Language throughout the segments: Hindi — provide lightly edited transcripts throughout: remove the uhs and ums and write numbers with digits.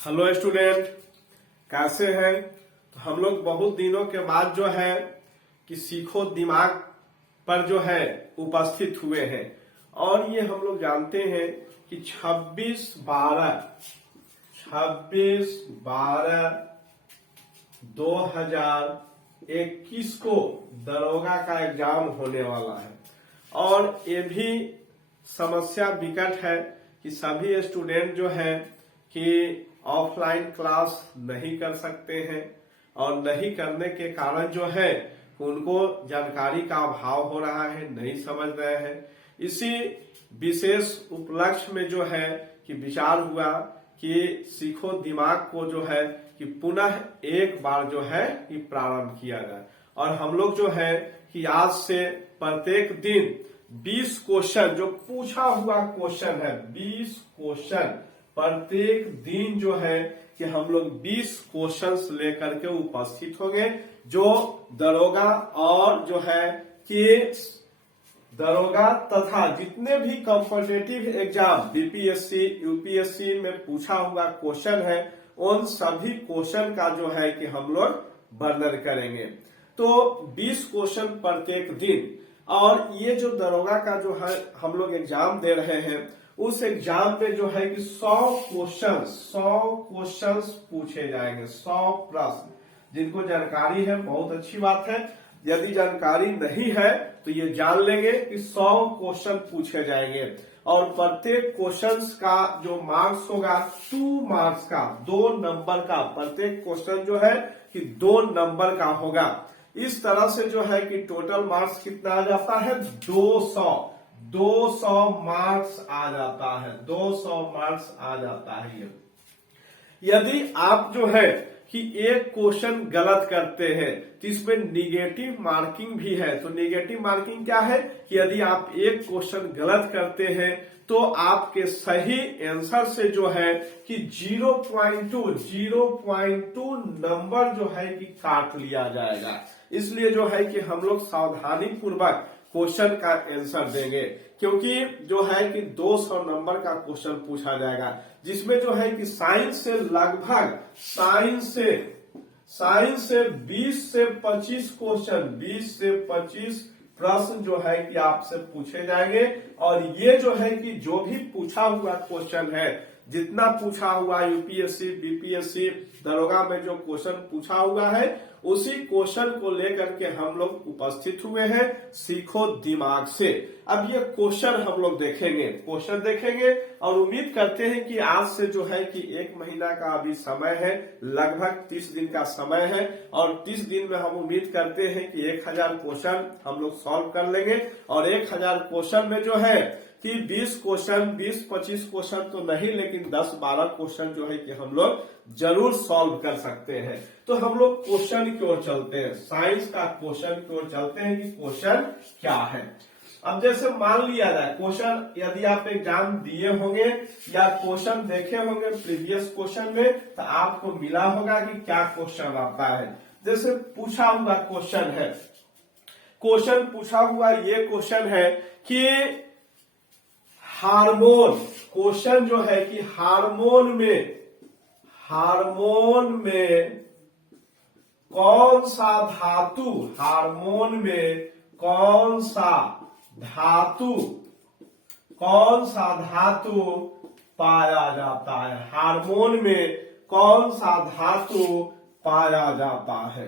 हेलो स्टूडेंट, कैसे हैं? तो हम लोग बहुत दिनों के बाद जो है कि सीखो दिमाग पर जो है उपस्थित हुए हैं। और ये हम लोग जानते हैं कि 26/12/2021 को दरोगा का एग्जाम होने वाला है। और ये भी समस्या विकट है कि सभी स्टूडेंट जो है कि ऑफलाइन क्लास नहीं कर सकते हैं, और नहीं करने के कारण जो है उनको जानकारी का अभाव हो रहा है, नहीं समझ रहे हैं। इसी विशेष उपलक्ष्य में जो है कि विचार हुआ कि सीखो दिमाग को जो है कि पुनः एक बार जो है कि प्रारंभ किया जाए। और हम लोग जो है कि आज से प्रत्येक दिन 20 क्वेश्चन जो पूछा हुआ क्वेश्चन है, 20 क्वेश्चन प्रत्येक दिन जो है कि हम लोग 20 क्वेश्चंस लेकर के उपस्थित होंगे, जो दरोगा और जो है कि दरोगा तथा जितने भी कॉम्पिटिटिव एग्जाम बीपीएससी यूपीएससी में पूछा हुआ क्वेश्चन है, उन सभी क्वेश्चन का जो है कि हम लोग वर्णन करेंगे। तो 20 क्वेश्चन प्रत्येक दिन। और ये जो दरोगा का जो है हम लोग एग्जाम दे रहे हैं, उस एग्जाम में जो है कि 100 क्वेश्चंस पूछे जाएंगे, 100 प्रश्न। जिनको जानकारी है बहुत अच्छी बात है, यदि जानकारी नहीं है तो ये जान लेंगे कि 100 क्वेश्चन पूछे जाएंगे। और प्रत्येक क्वेश्चन का जो मार्क्स होगा 2 मार्क्स का, 2 नंबर का, प्रत्येक क्वेश्चन जो है कि 2 नंबर का होगा। इस तरह से जो है कि टोटल मार्क्स कितना आ जाता है, 200 मार्क्स आ जाता है, 200 मार्क्स आ जाता है। यदि आप जो है कि एक क्वेश्चन गलत करते हैं तो इसमें निगेटिव मार्किंग भी है। तो निगेटिव मार्किंग क्या है कि यदि आप एक क्वेश्चन गलत करते हैं तो आपके सही आंसर से जो है कि 0.2 नंबर जो है कि काट लिया जाएगा। इसलिए जो है कि हम लोग सावधानी पूर्वक क्वेश्चन का आंसर देंगे, क्योंकि जो है कि 200 नंबर का क्वेश्चन पूछा जाएगा, जिसमें जो है कि साइंस से लगभग साइंस से 20 से 25 क्वेश्चन, 20 से 25 प्रश्न जो है कि आपसे पूछे जाएंगे। और ये जो है कि जो भी पूछा हुआ क्वेश्चन है, जितना पूछा हुआ यूपीएससी बीपीएससी दरोगा में जो क्वेश्चन पूछा हुआ है, उसी क्वेश्चन को लेकर के हम लोग उपस्थित हुए हैं सीखो दिमाग से। अब ये क्वेश्चन हम लोग देखेंगे और उम्मीद करते हैं कि आज से जो है कि 1 महीना का अभी समय है, लगभग 30 दिन का समय है। और 30 दिन में हम उम्मीद करते हैं कि 1000 क्वेश्चन हम लोग सॉल्व कर लेंगे। और 1000 क्वेश्चन में जो है कि 20 क्वेश्चन, 20-25 क्वेश्चन तो नहीं, लेकिन 10-12 क्वेश्चन जो है कि हम लोग जरूर सॉल्व कर सकते हैं। तो हम लोग क्वेश्चन की ओर चलते हैं, साइंस का क्वेश्चन की ओर चलते हैं कि क्वेश्चन क्या है। अब जैसे मान लिया जाए क्वेश्चन, यदि आप एग्जाम दिए होंगे या क्वेश्चन देखे होंगे प्रीवियस क्वेश्चन में, तो आपको मिला होगा कि क्या क्वेश्चन आता है। जैसे पूछा हुआ क्वेश्चन है, क्वेश्चन पूछा हुआ ये क्वेश्चन है कि हार्मोन, क्वेश्चन जो है कि हार्मोन में कौन सा धातु, हार्मोन में कौन सा धातु पाया जाता है, हार्मोन में कौन सा धातु पाया जाता है।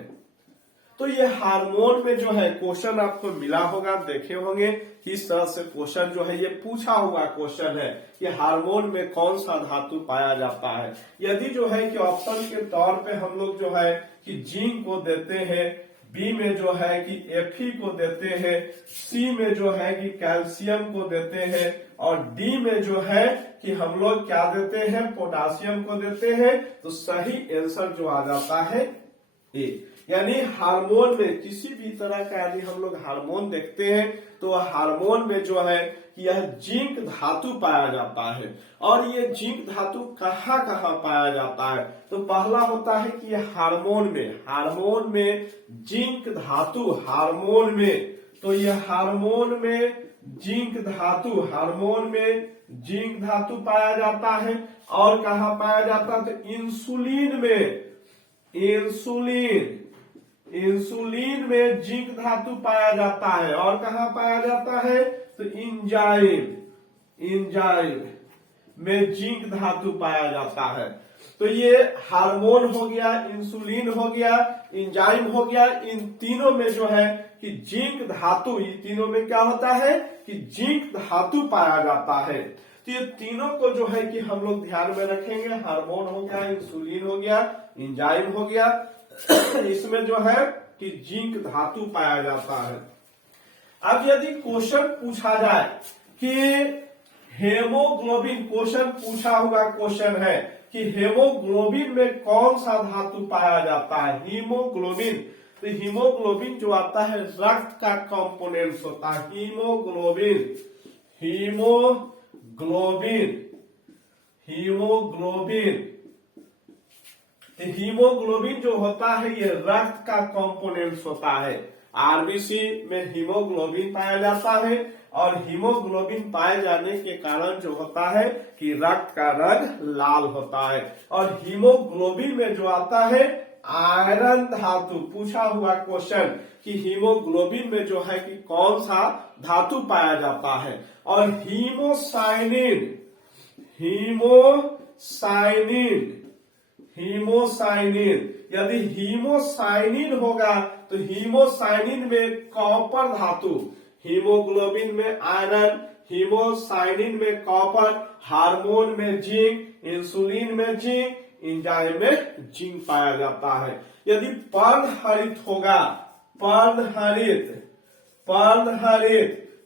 तो ये हार्मोन में जो है क्वेश्चन आपको मिला होगा, देखे होंगे किस तरह से क्वेश्चन जो है ये पूछा हुआ क्वेश्चन है कि हार्मोन में कौन सा धातु पाया जाता है। यदि जो है कि ऑप्शन के तौर पे हम लोग जो है कि जिंक को देते हैं, बी में जो है कि Fe को देते हैं, सी में जो है कि कैल्शियम को देते हैं, और डी में जो है कि हम लोग क्या देते हैं, पोटासियम को देते हैं। तो सही आंसर जो आ जाता है ए। यानी हार्मोन में किसी भी तरह का यदि हम लोग हार्मोन देखते हैं तो हार्मोन में जो है कि यह जिंक धातु पाया जाता है। और ये जिंक धातु कहाँ कहाँ पाया जाता है, तो पहला होता है कि यह हार्मोन में जिंक धातु, हार्मोन में, तो यह हार्मोन में जिंक धातु, हार्मोन में जिंक धातु पाया जाता है। और कहाँ पाया जाता है? तो इंसुलिन में, इंसुलिन में जिंक धातु पाया जाता है। और कहाँ पाया जाता है? तो इंजाइम में जिंक धातु पाया जाता है। तो ये हार्मोन हो गया, इंसुलिन हो गया, एंजाइम हो गया। इन तीनों में जो है कि जिंक धातु, ये तीनों में क्या होता है कि जिंक धातु पाया जाता है। तो ये तीनों को जो है कि हम लोग ध्यान में रखेंगे। हार्मोन हो गया, इंसुलिन हो गया, एंजाइम हो गया, इसमें जो है कि जिंक धातु पाया जाता है। अब यदि क्वेश्चन पूछा जाए कि हेमोग्लोबिन, क्वेश्चन पूछा हुआ क्वेश्चन है कि हेमोग्लोबिन में कौन सा धातु पाया जाता है? हीमोग्लोबिन। तो हीमोग्लोबिन जो आता है रक्त का कंपोनेंट्स होता है। हीमोग्लोबिन हीमोग्लोबिन जो होता है ये रक्त का कंपोनेंट्स होता है। आरबीसी में हीमोग्लोबिन पाया जाता है और हीमोग्लोबिन पाए जाने के कारण जो होता है कि रक्त का रंग लाल होता है। और हीमोग्लोबिन में जो आता है आयरन धातु, पूछा हुआ क्वेश्चन कि हीमोग्लोबिन में जो है कि कौन सा धातु पाया जाता है? और हीमोसाइनिन, यदि हीमोसाइनिन होगा तो हीमोसाइनिन में कॉपर धातु, हीमोग्लोबिन में आयरन, हीमोसाइनिन में कॉपर, हार्मोन में जिंक, इंसुलिन में जिंक, एंजाइम में जिंक पाया जाता है। यदि पर्णहरित होगा, पर्णहरित,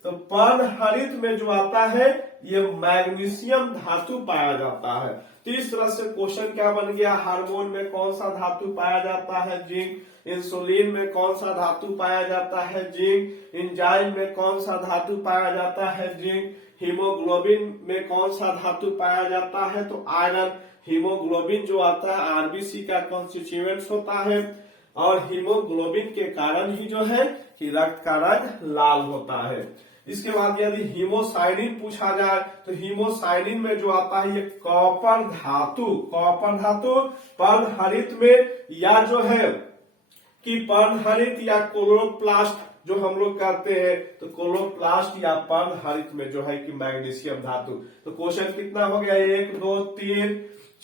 तो पर्णहरित में जो आता है ये मैग्नीशियम धातु पाया जाता है। तो इस तरह से क्वेश्चन क्या बन गया? हार्मोन में कौन सा धातु पाया जाता है? जिंक। इंसुलिन में कौन सा धातु पाया जाता है? जिंक। एंजाइम में कौन सा धातु पाया जाता है? जिंक। हीमोग्लोबिन में कौन सा धातु पाया जाता है? तो आयरन। हीमोग्लोबिन जो आता है आरबीसी का कॉन्स्टिट्यूएंट्स होता है और हीमोग्लोबिन के कारण ही जो है कि रक्त का रंग लाल होता है। इसके बाद यदि हीमोसाइनिन पूछा जाए तो हीमोसाइनिन में जो आता है ये कॉपर धातु, पर्णहरित में, या जो है कि पर्णहरित या क्लोरोप्लास्ट जो हम लोग करते हैं तो क्लोरोप्लास्ट या पर्णहरित में जो है कि मैग्नीशियम धातु। तो क्वेश्चन कितना हो गया? 1 2 3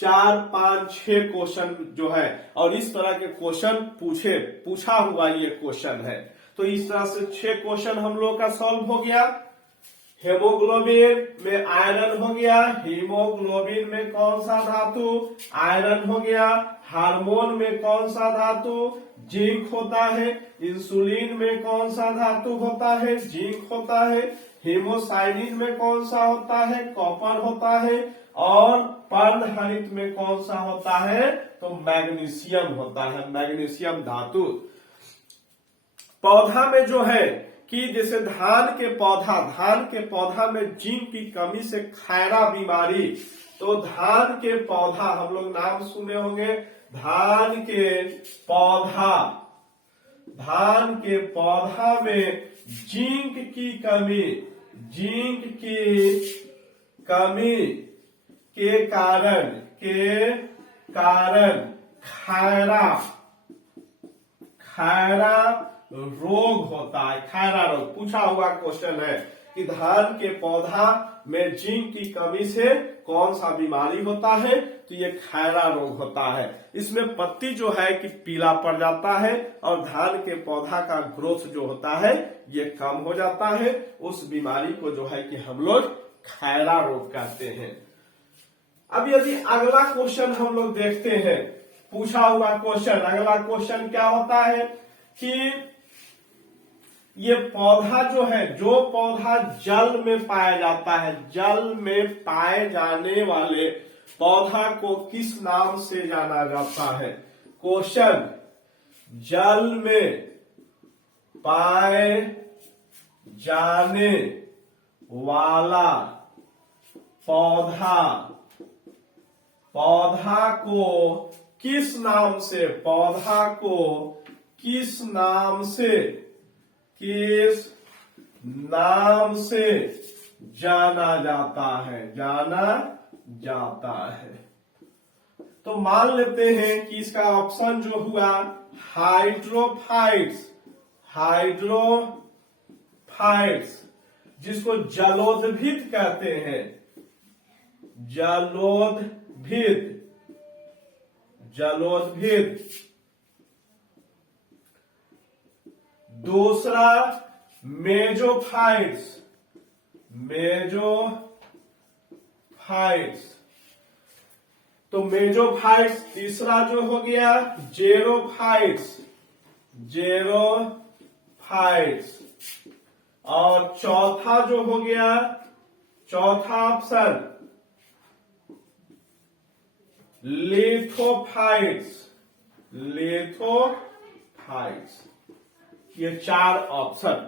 4 5 6 क्वेश्चन जो है और इस तरह के क्वेश्चन पूछा हुआ ये क्वेश्चन है। तो इस तरह से 6 क्वेश्चन हम लोग का सॉल्व हो गया। हेमोग्लोबिन में आयरन हो गया, हीमोग्लोबिन में कौन सा धातु? आयरन हो गया। हार्मोन में कौन सा धातु? जिंक होता है। इंसुलिन में कौन सा धातु होता है? जिंक होता है। हीमोसाइनिन में कौन सा होता है? कॉपर होता है। और पर्णहरित में कौन सा होता है? तो मैग्नीशियम होता है, मैग्नीशियम धातु। पौधा में जो है कि जैसे धान के पौधा में जिंक की कमी से खैरा बीमारी, तो धान के पौधा हम लोग नाम सुने होंगे, धान के पौधा में जिंक की कमी के कारण खैरा रोग होता है। खैरा रोग पूछा हुआ क्वेश्चन है कि धान के पौधा में जिंक की कमी से कौन सा बीमारी होता है? तो ये खैरा रोग होता है। इसमें पत्ती जो है कि पीला पड़ जाता है और धान के पौधा का ग्रोथ जो होता है ये कम हो जाता है। उस बीमारी को जो है कि हम लोग खैरा रोग कहते हैं। अब यदि अगला क्वेश्चन हम लोग देखते हैं, पूछा हुआ क्वेश्चन, अगला क्वेश्चन क्या होता है कि ये पौधा जो है, जो पौधा जल में पाया जाता है, जल में पाए जाने वाले पौधा को किस नाम से जाना जाता है? क्वेश्चन, जल में पाए जाने वाला पौधा को किस नाम से, किस नाम से जाना जाता है, जाना जाता है। तो मान लेते हैं कि इसका ऑप्शन जो हुआ हाइड्रोफाइट्स, हाइड्रोफाइट्स जिसको जलोदभिद कहते हैं, जलोदभिद, जलोदभिद। दूसरा मेजोफाइट्स, मेजोफाइट्स। तो मेजोफाइट्स। तीसरा जो हो गया जेरोफाइट्स, जेरोफाइट्स। और चौथा जो हो गया, चौथा ऑप्शन लिथोफाइट्स, लिथोफाइट्स। ये 4 ऑप्शन।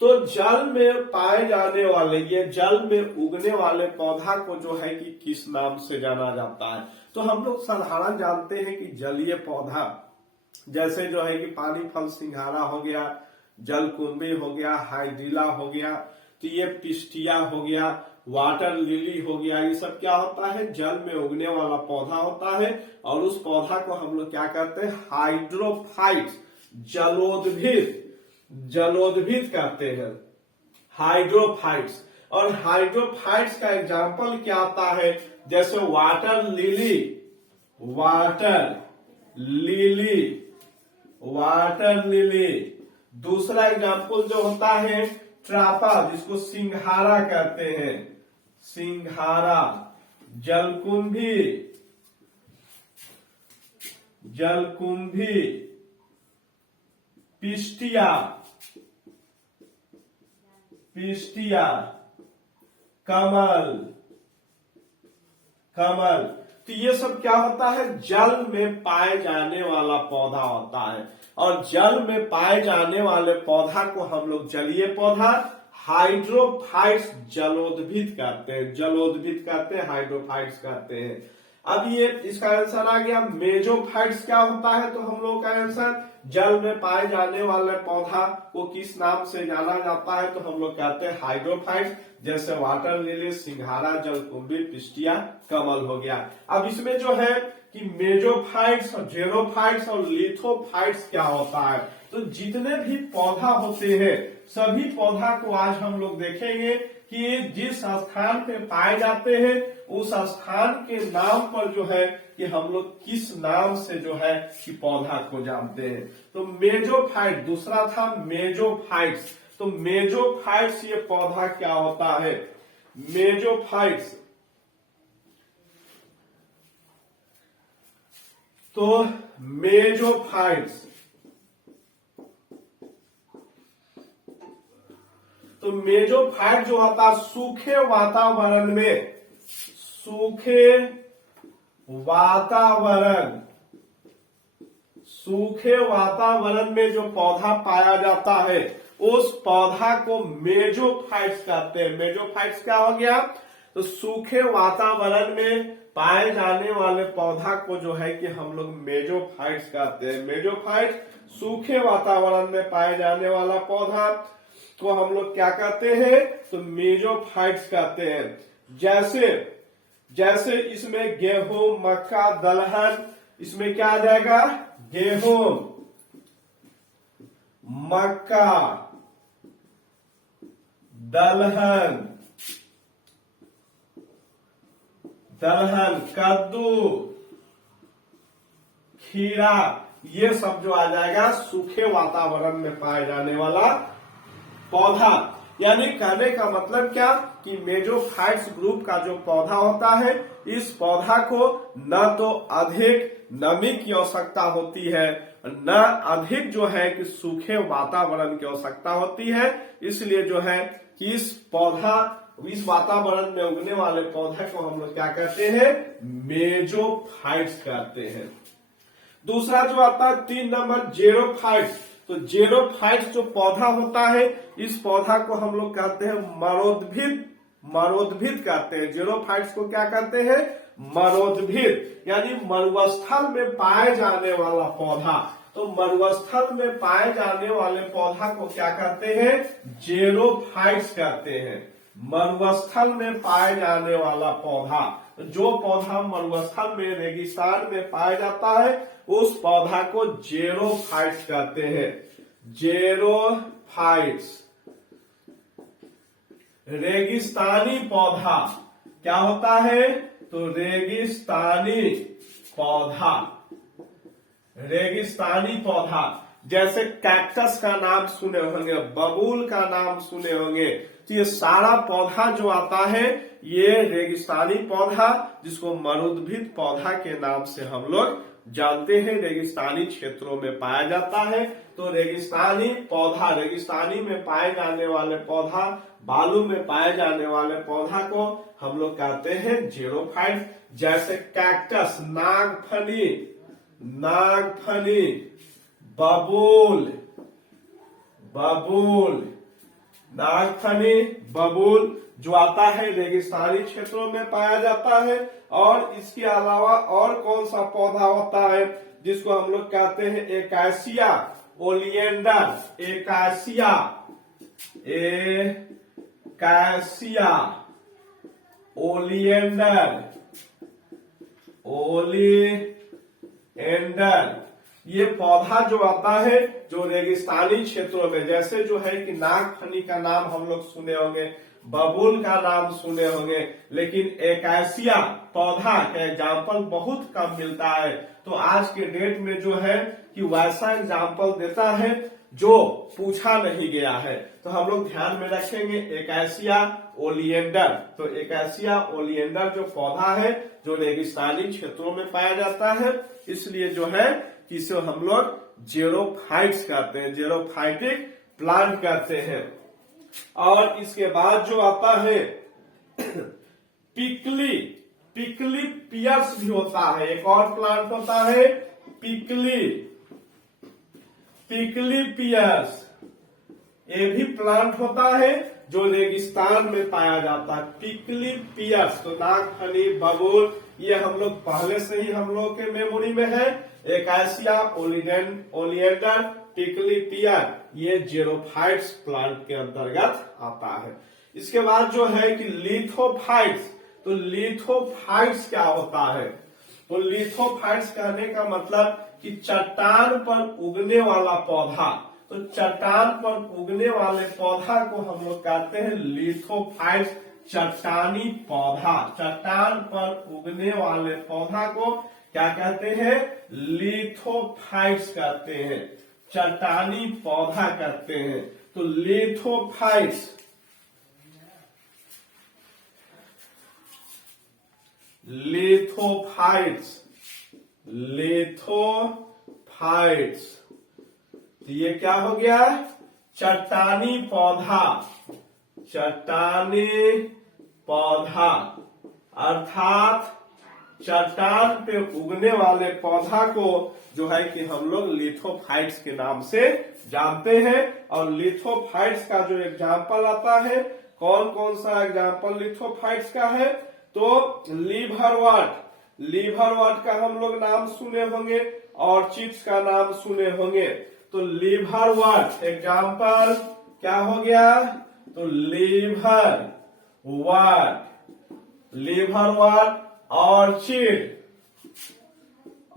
तो जल में पाए जाने वाले, ये जल में उगने वाले पौधा को जो है कि किस नाम से जाना जाता है। तो हम लोग साधारण जानते हैं कि जलीय पौधा जैसे जो है कि पानी फल सिंघाड़ा हो गया, जलकुंभी हो गया, हाइड्रिला हो गया, तो ये पिस्टिया हो गया, वाटर लिली हो गया, ये सब क्या होता है, जल में उगने वाला पौधा होता है। और उस पौधा को हम लोग क्या कहते हैं, हाइड्रोफाइट्स, जलोदभिद, जलोदभिद कहते हैं, हाइड्रोफाइट्स। और हाइड्रोफाइट्स का एग्जाम्पल क्या आता है, जैसे water lily, water lily, water lily. दूसरा एग्जाम्पल जो होता है ट्रापा, जिसको सिंघाड़ा कहते हैं, सिंघाड़ा। जलकुंभी, जलकुंभी। Pistia, pistia. कमल, कमल। तो ये सब क्या होता है, जल में पाए जाने वाला पौधा होता है। और जल में पाए जाने वाले पौधा को हम लोग जलीय पौधा हाइड्रोफाइट्स, जलोदभिद कहते हैं, जलोदभिद कहते हैं, हाइड्रोफाइट्स कहते हैं। अब ये इसका आंसर आ गया। मेजोफाइट्स क्या होता है, तो हम लोग का आंसर जल में पाए जाने वाले पौधा को किस नाम से जाना जाता है, तो हम लोग कहते हैं हाइड्रोफाइट्स, जैसे वाटर लिली, सिंघाड़ा, जलकुंभी, पिस्टिया, कमल हो गया। अब इसमें जो है कि मेजोफाइट्स और जेरोफाइट्स और लिथोफाइट्स क्या होता है, तो जितने भी पौधा होते हैं सभी पौधा को आज हम लोग देखेंगे कि जिस स्थान पे पाए जाते हैं उस स्थान के नाम पर जो है कि हम लोग किस नाम से जो है कि पौधा को जानते हैं। तो मेजोफाइट, दूसरा था मेजोफाइट्स। तो मेजोफाइट्स ये पौधा क्या होता है, मेजोफाइट्स। तो मेजोफाइट्स, तो मेजोफाइट जो होता है सूखे वातावरण में, सूखे वातावरण, सूखे वातावरण में जो पौधा पाया जाता है उस पौधा को मेजोफाइट्स कहते हैं। मेजोफाइट्स क्या हो गया, तो सूखे वातावरण में पाए जाने वाले पौधा को जो है कि हम लोग मेजोफाइट्स कहते हैं। मेजोफाइट्स सूखे वातावरण में पाए जाने वाला पौधा को हम लोग क्या कहते हैं, तो मेजोफाइट्स कहते हैं। जैसे जैसे इसमें गेहूं, मक्का, दलहन, इसमें क्या आ जाएगा, गेहूं, मक्का, दलहन, दलहन, कद्दू, खीरा, ये सब जो आ जाएगा सूखे वातावरण में पाए जाने वाला पौधा। यानी कहने का मतलब क्या कि मेजोफाइट्स ग्रुप का जो पौधा होता है इस पौधा को न तो अधिक नमी की आवश्यकता होती है, न अधिक जो है कि सूखे वातावरण की आवश्यकता होती है। इसलिए जो है कि इस वातावरण में उगने वाले पौधे को हम लोग क्या कहते हैं, मेजोफाइट्स कहते हैं। दूसरा जो आता है 3 नंबर जेरोफाइट्स। तो जेरोफाइट्स जो पौधा होता है इस पौधा को हम लोग कहते हैं मरोदभिद, मरोदभिद कहते हैं। जेरोफाइट्स को क्या कहते हैं, मरोदभिद, यानी मरुस्थल में पाए जाने वाला पौधा। तो मरुस्थल में पाए जाने वाले पौधा को क्या कहते हैं, जेरोफाइट्स कहते हैं, मरुस्थल में पाए जाने वाला पौधा, जो पौधा मरुस्थल में रेगिस्तान में पाया जाता है उस पौधा को जेरोफाइट्स कहते हैं। जेरोफाइट्स। रेगिस्तानी पौधा क्या होता है? तो रेगिस्तानी पौधा, रेगिस्तानी पौधा जैसे कैक्टस का नाम सुने होंगे, बबूल का नाम सुने होंगे, तो ये सारा पौधा जो आता है ये रेगिस्तानी पौधा, जिसको मरुद्भिद पौधा के नाम से हम लोग जानते हैं, रेगिस्तानी क्षेत्रों में पाया जाता है। तो रेगिस्तानी पौधा, रेगिस्तानी में पाए जाने वाले पौधा, बालू में पाए जाने वाले पौधा को हम लोग कहते हैं जेरोफाइट। जैसे कैक्टस, नागफनी, नागफनी, बबूल, बबूल, नागफनी, बबूल जो आता है रेगिस्तानी क्षेत्रों में पाया जाता है। और इसके अलावा और कौन सा पौधा होता है जिसको हम लोग कहते हैं एकासिया ओलिएंडर, एकासिया, एकासिया ओलिएंडर, ओलिएंडर। ये पौधा जो आता है जो रेगिस्तानी क्षेत्रों में, जैसे जो है कि नागफनी का नाम हम लोग सुने होंगे, बबूल का नाम सुने होंगे, लेकिन एकासिया पौधा का एग्जाम्पल बहुत कम मिलता है। तो आज के डेट में जो है कि वैसा एग्जाम्पल देता है जो पूछा नहीं गया है। तो हम लोग ध्यान में रखेंगे एकासिया ओलिएंडर। तो एकासिया ओलिएंडर जो पौधा है जो रेगिस्तानी क्षेत्रों में पाया जाता है, इसलिए जो है इसे हम लोग जेरोफाइट्स कहते हैं, जेरोफाइटिक प्लांट कहते हैं। और इसके बाद जो आता है पिकली, पिकली पियर्स भी होता है। एक और प्लांट होता है पिकली, पिकली पियर्स। ये भी प्लांट होता है जो रेगिस्तान में पाया जाता है, पिकली पियर्स। तो नागफनी, बबूल ये हम लोग पहले से ही हम लोग के मेमोरी में है। एकासिया ओलिएंडर, पिकली पियर ये जेरोफाइट्स प्लांट के अंतर्गत आता है। इसके बाद जो है कि लिथोफाइट्स। तो लिथोफाइट्स क्या होता है? तो लिथोफाइट्स कहने का मतलब कि चट्टान पर उगने वाला पौधा। तो चट्टान पर उगने वाले पौधा को हम लोग कहते हैं लिथोफाइट्स, चट्टानी पौधा। चट्टान पर उगने वाले पौधा को क्या कहते हैं? लिथोफाइट्स कहते हैं, चट्टानी पौधा कहते हैं। तो लिथोफाइट्स, लिथोफाइट्स, लिथोफाइट्स। तो ये क्या हो गया? चट्टानी पौधा, चट्टानी पौधा अर्थात चट्टान पे उगने वाले पौधा को जो है कि हम लोग लिथोफाइट्स के नाम से जानते हैं। और लिथोफाइट्स का जो एग्जाम्पल आता है, कौन कौन सा एग्जाम्पल लिथोफाइट्स का है? तो लीवरवर्ट, लीवरवर्ट का हम लोग नाम सुने होंगे, ऑर्चिड्स का नाम सुने होंगे। तो लीवरवर्ट एग्जाम्पल क्या हो गया? तो लीवरवर्ट, लीवरवर्ट, ऑर्चिड,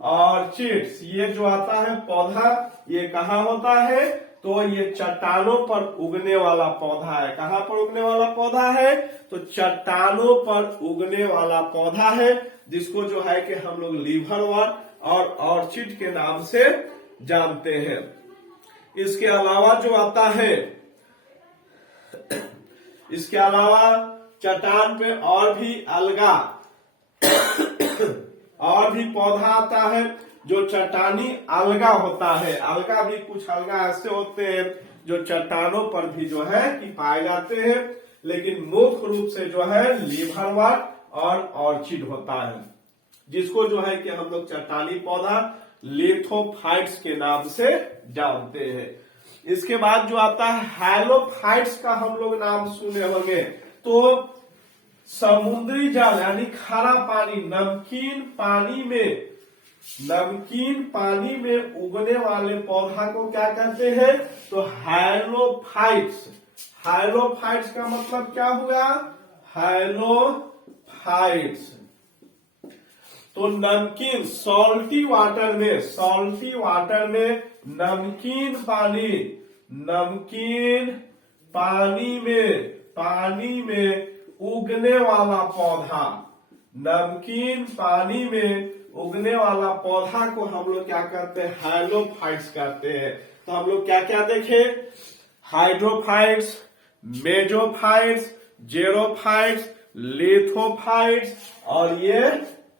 ऑर्चिड्स ये जो आता है पौधा, ये कहाँ होता है? तो ये चट्टानों पर उगने वाला पौधा है। कहाँ पर उगने वाला पौधा है? तो चट्टानों पर उगने वाला पौधा है, जिसको जो है कि हम लोग लीवरवर्ट और ऑर्चिड के नाम से जानते हैं। इसके अलावा जो आता है, इसके अलावा चट्टान पे और भी अलगा और भी पौधा आता है जो चट्टानी अलगा होता है। अलगा भी कुछ अलगा ऐसे होते हैं जो चट्टानों पर भी जो है कि पाए जाते हैं, लेकिन मुख्य रूप से जो है लीवरवर्ट और ऑर्चिड होता है, जिसको जो है कि हम लोग चट्टानी पौधा लिथोफाइट्स के नाम से जानते हैं। इसके बाद जो आता है हैलोफाइट्स का हम लोग नाम सुने होंगे। तो समुद्री जल यानी खारा पानी, नमकीन पानी में, नमकीन पानी में उगने वाले पौधा को क्या कहते हैं? तो हैलोफाइट्स, हाइलोफाइट्स का मतलब क्या हुआ? हाइलोफाइट्स। तो नमकीन सॉल्टी वाटर में नमकीन पानी में उगने वाला पौधा, नमकीन पानी में उगने वाला पौधा को हम लोग क्या करते हैं? हाइलोफाइट्स कहते हैं। तो हम लोग क्या क्या देखे? हाइड्रोफाइट्स, मेजोफाइट्स, जेरोफाइट्स, लिथोफाइट्स और ये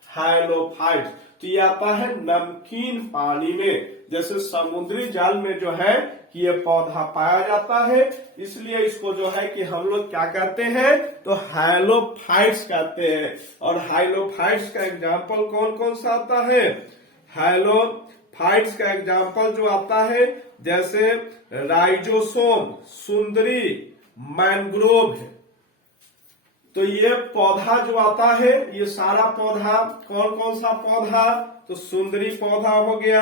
हाइलोफाइट्स। तो ये आता है नमकीन पानी में। जैसे समुद्री जल में जो है कि ये पौधा पाया जाता है, इसलिए इसको जो है कि हम लोग क्या कहते हैं? तो हाइलोफाइट्स कहते हैं। और हाइलोफाइट्स का एग्जाम्पल कौन कौन सा आता है? हाइलोफाइट्स का एग्जाम्पल जो आता है जैसे राइजोसोम, सुंदरी, मैंग्रोव। तो ये पौधा जो आता है, ये सारा पौधा कौन कौन सा पौधा? तो सुंदरी पौधा हो गया,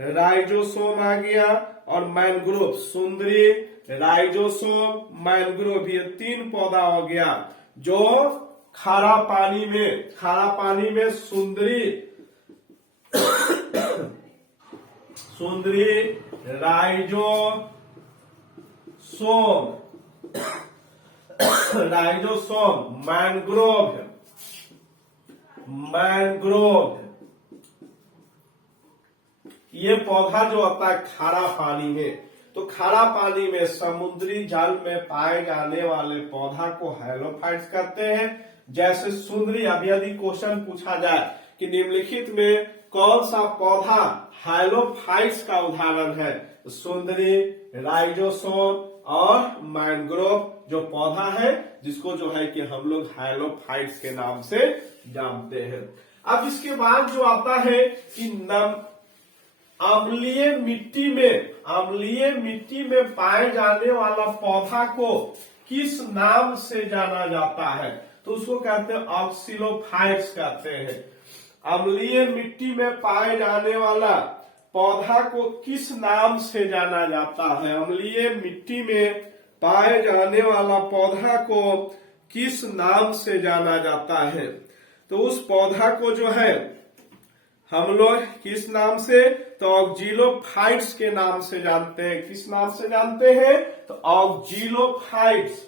राइजोसोम आ गया और मैंग्रोव। सुंदरी, राइजोसोम, मैंग्रोव, ये 3 पौधा हो गया जो खारा पानी में सुंदरी, राइजोसोम, मैंग्रोव, ये पौधा जो आता है खारा पानी में। तो खारा पानी में समुद्री जल में पाए जाने वाले पौधा को हाइलोफाइट्स कहते हैं। जैसे सुंदरी, अब यदि क्वेश्चन पूछा जाए कि निम्नलिखित में कौन सा पौधा हाइलोफाइट्स का उदाहरण है? तो सुंदरी, राइजोसोम और मैंग्रोव जो पौधा है, जिसको जो है कि हम लोग हाइलोफाइट्स के नाम से जानते हैं। अब इसके बाद जो आता है कि अम्लीय मिट्टी में पाए जाने वाला पौधा को किस नाम से जाना जाता है? तो उसको कहते हैं ऑक्सिलोफाइट्स कहते हैं। अम्लीय मिट्टी में पाए जाने वाला पौधा को किस नाम से जाना जाता है? अम्लीय मिट्टी में पाए जाने वाला पौधा को किस नाम से जाना जाता है? तो उस पौधा को जो है हम लोग किस नाम से? तो ऑक्जिलोफाइट्स के नाम से जानते हैं। किस नाम से जानते हैं? तो ऑक्जिलोफाइट्स,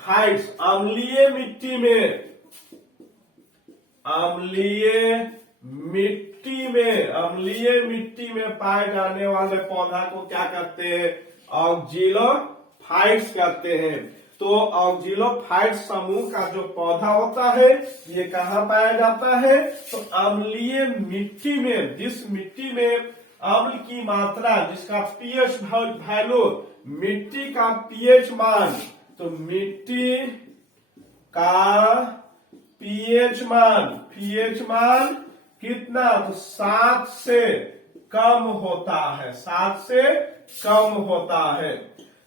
फाइट्स। अम्लीय मिट्टी में पाए जाने वाले पौधा को क्या कहते हैं? ऑक्जिलोफाइट्स कहते हैं। तो ऑक्जिलोफाइट्स समूह का जो पौधा होता है, ये कहाँ पाया जाता है? तो अम्लीय मिट्टी में, जिस मिट्टी में अम्ल की मात्रा, जिसका पीएच वैल्यू, मिट्टी का पीएच मान, तो मिट्टी का पीएच मान कितना? तो 7 से कम होता है, 7 से कम होता है।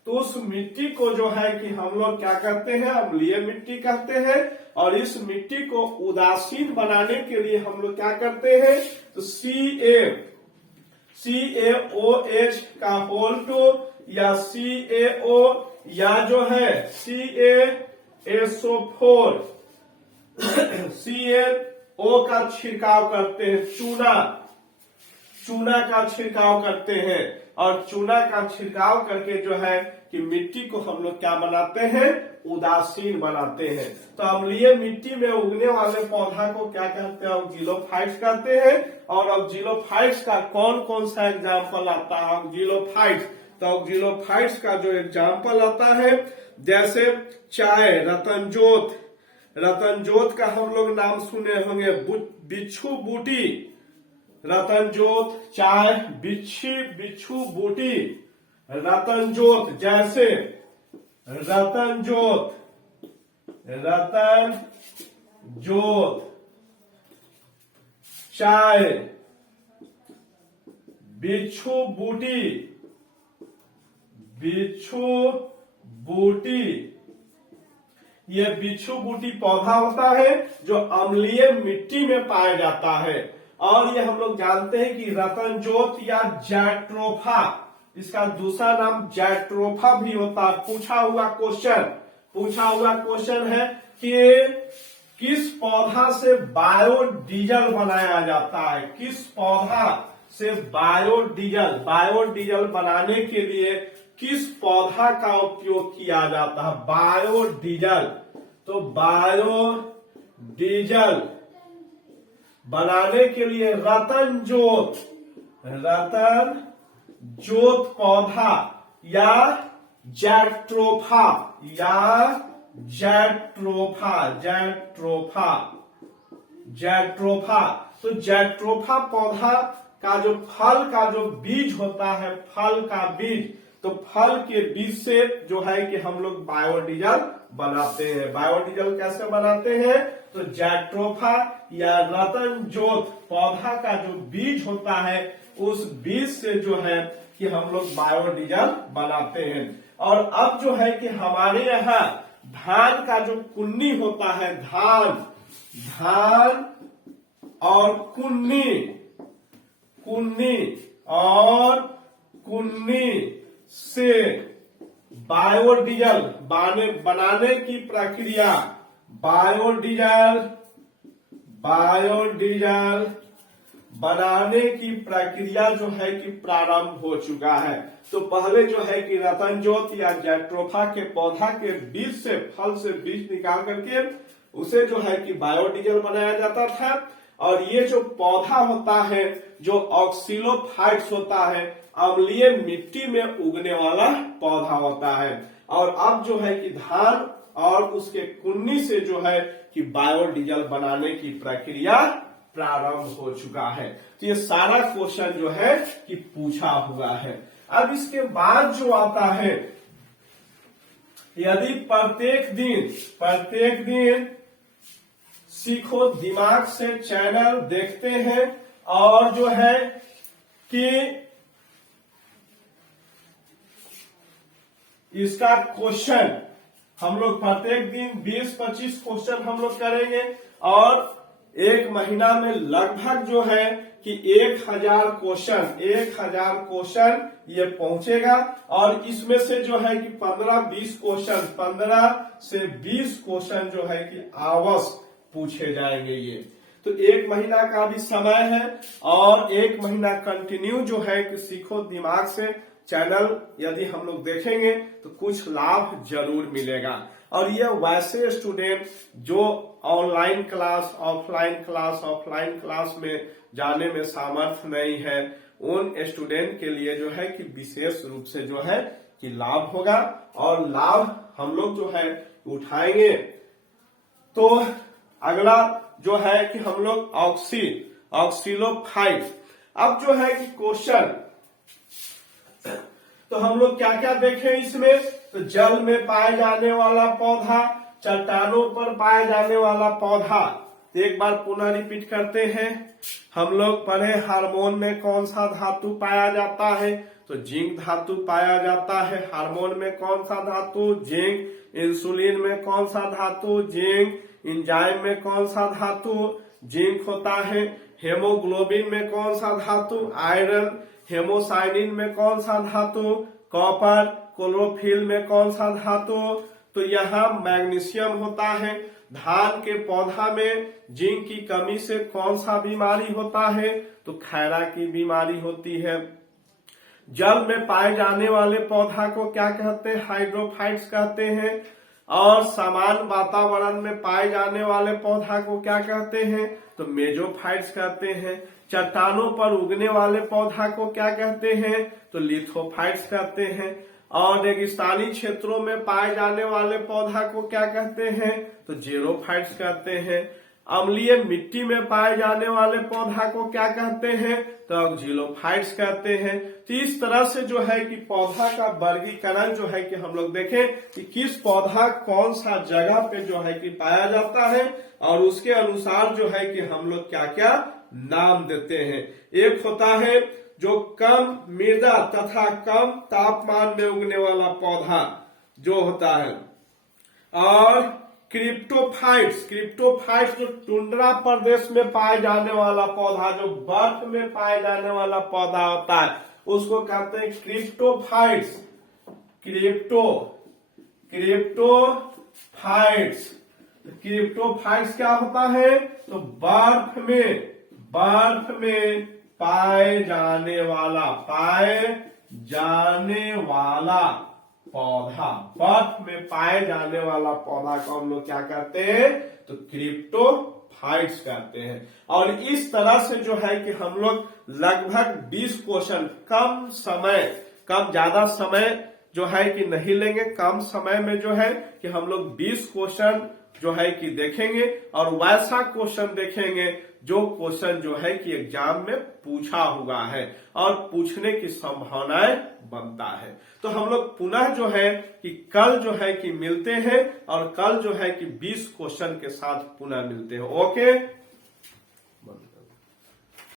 तो उस मिट्टी को जो है कि हम लोग क्या कहते हैं? अम्लीय मिट्टी कहते हैं। और इस मिट्टी को उदासीन बनाने के लिए हम लोग क्या करते हैं? तो CaOH का होल 2 या CaO या जो है CaSO4 CaO का छिड़काव करते हैं। चूना का छिड़काव करते हैं। और चूना का छिड़काव करके जो है कि मिट्टी को हम लोग क्या बनाते हैं? उदासीन बनाते हैं। तो अम्लीय मिट्टी में उगने वाले पौधा को क्या कहते हैं? ऑक्जिलोफाइट्स कहते हैं। और ऑक्जिलोफाइट्स का कौन कौन सा एग्जाम्पल आता है? ऑक्जिलोफाइट्स, तो ऑक्जिलोफाइट्स का जो एग्जाम्पल आता है, जैसे चाय, रतनजोत का हम लोग नाम सुने होंगे, बिच्छू बूटी, रतनजोत, चाय, बिच्छू बूटी, रतनजोत। जैसे रतनजोत, चाय, बिच्छू बूटी, ये बिच्छू बूटी पौधा होता है जो अम्लीय मिट्टी में पाया जाता है। और ये हम लोग जानते हैं कि रतनजोत या जैट्रोफा, इसका दूसरा नाम जैट्रोफा भी होता है। पूछा हुआ क्वेश्चन है कि किस पौधा से बायोडीजल बनाया जाता है, किस पौधा से बायोडीजल बनाने के लिए किस पौधा का उपयोग किया जाता है बायोडीजल। तो बायोडीजल बनाने के लिए रतनजोत पौधा या जैट्रोफा तो जैट्रोफा पौधा का जो फल का जो बीज होता है, फल का बीज, तो फल के बीज से जो है कि हम लोग बायोडीजल बनाते हैं। बायोडीजल कैसे बनाते हैं? तो जैट्रोफा या रतनजोत पौधा का जो बीज होता है, उस बीज से जो है कि हम लोग बायोडीजल बनाते हैं। और अब जो है कि हमारे यहाँ धान का जो कुन्नी होता है, धान और कुन्नी से बायोडीजल बनाने की प्रक्रिया, बायोडीजल बनाने की प्रक्रिया जो है कि प्रारंभ हो चुका है। तो पहले जो है कि रतनजोत या जैट्रोफा के पौधा के बीज से, फल से बीज निकाल करके उसे जो है कि बायोडीजल बनाया जाता था। और ये जो पौधा होता है, जो ऑक्सिलोफाइट्स होता है, अम्लीय मिट्टी में उगने वाला पौधा होता है। और अब जो है कि धान और उसके कुन्नी से जो है कि बायोडीजल बनाने की प्रक्रिया प्रारंभ हो चुका है। तो ये सारा क्वेश्चन जो है कि पूछा हुआ है। अब इसके बाद जो आता है, यदि प्रत्येक दिन सीखो दिमाग से चैनल देखते हैं और जो है कि इसका क्वेश्चन हम लोग प्रत्येक दिन 20-25 क्वेश्चन हम लोग करेंगे और एक महीना में लगभग जो है कि 1000 क्वेश्चन ये पहुंचेगा। और इसमें से जो है कि 15 से 20 क्वेश्चन जो है कि अवश्य पूछे जाएंगे। ये तो एक महीना का भी समय है और एक महीना कंटिन्यू जो है कि सीखो दिमाग से चैनल यदि हम लोग देखेंगे तो कुछ लाभ जरूर मिलेगा। और ये वैसे स्टूडेंट जो ऑनलाइन क्लास, ऑफलाइन क्लास में जाने में सामर्थ्य नहीं है, उन स्टूडेंट के लिए जो है कि विशेष रूप से जो है कि लाभ होगा और लाभ हम लोग जो है उठाएंगे। तो अगला जो है कि हम लोग ऑक्सिलोफाइट, अब जो है कि क्वेश्चन, तो हम लोग क्या क्या देखें इसमें? तो जल में पाए जाने वाला पौधा, चट्टानों पर पाए जाने वाला पौधा। तो एक बार पुनः रिपीट करते हैं। हम लोग पढ़े हार्मोन में कौन सा धातु पाया जाता है? तो जिंक धातु पाया जाता है। हार्मोन में कौन सा धातु? जिंक। इंसुलिन में कौन सा धातु? जिंक। एंजाइम में कौन सा धातु? जिंक होता है। हेमोग्लोबिन में कौन सा धातु? आयरन। हेमोसाइनिन में कौन सा धातु? कॉपर। क्लोरोफिल में कौन सा धातु? तो यहाँ मैग्नीशियम होता है। धान के पौधा में जिंक की कमी से कौन सा बीमारी होता है? तो खैरा की बीमारी होती है। जल में पाए जाने वाले पौधा को क्या कहते हैं? हाइड्रोफाइट्स कहते हैं। और समान वातावरण में पाए जाने वाले पौधा को क्या कहते हैं? तो मेजोफाइट्स कहते हैं। चट्टानों पर उगने वाले पौधा को क्या कहते हैं? तो लिथोफाइट्स कहते हैं। और रेगिस्तानी क्षेत्रों में पाए जाने वाले पौधा को क्या कहते हैं? तो जेरोफाइट्स कहते हैं। अम्लीय मिट्टी में पाए जाने वाले पौधा को क्या कहते हैं? तो ऑक्जिलोफाइट्स कहते हैं। तो इस तरह से जो है कि पौधा का वर्गीकरण जो है कि हम लोग देखें कि किस पौधा कौन सा जगह पे जो है कि पाया जाता है और उसके अनुसार जो है कि हम लोग क्या क्या नाम देते हैं। एक होता है जो कम मृदा तथा कम तापमान में उगने वाला पौधा जो होता है, और क्रिप्टोफाइट्स, क्रिप्टोफाइट्स जो टुंड्रा प्रदेश में पाए जाने वाला पौधा, जो बर्फ में पाए जाने वाला पौधा होता है, उसको कहते हैं क्रिप्टोफाइट्स। क्रिप्टोफाइट्स, क्रिप्टोफाइट्स क्या होता है? तो बर्फ में पाए जाने वाला पौधा, बर्फ में पाए जाने वाला पौधा को हम लोग क्या कहते हैं? तो क्रिप्टोफाइट्स कहते हैं। और इस तरह से जो है कि हम लोग लगभग 20 क्वेश्चन कम ज्यादा समय जो है कि नहीं लेंगे, कम समय में जो है कि हम लोग 20 क्वेश्चन जो है कि देखेंगे और वैसा क्वेश्चन देखेंगे जो क्वेश्चन जो है कि एग्जाम में पूछा हुआ है और पूछने की संभावनाएं बनता है। तो हम लोग पुनः जो है कि कल जो है कि मिलते हैं और कल जो है कि 20 क्वेश्चन के साथ पुनः मिलते हैं। ओके।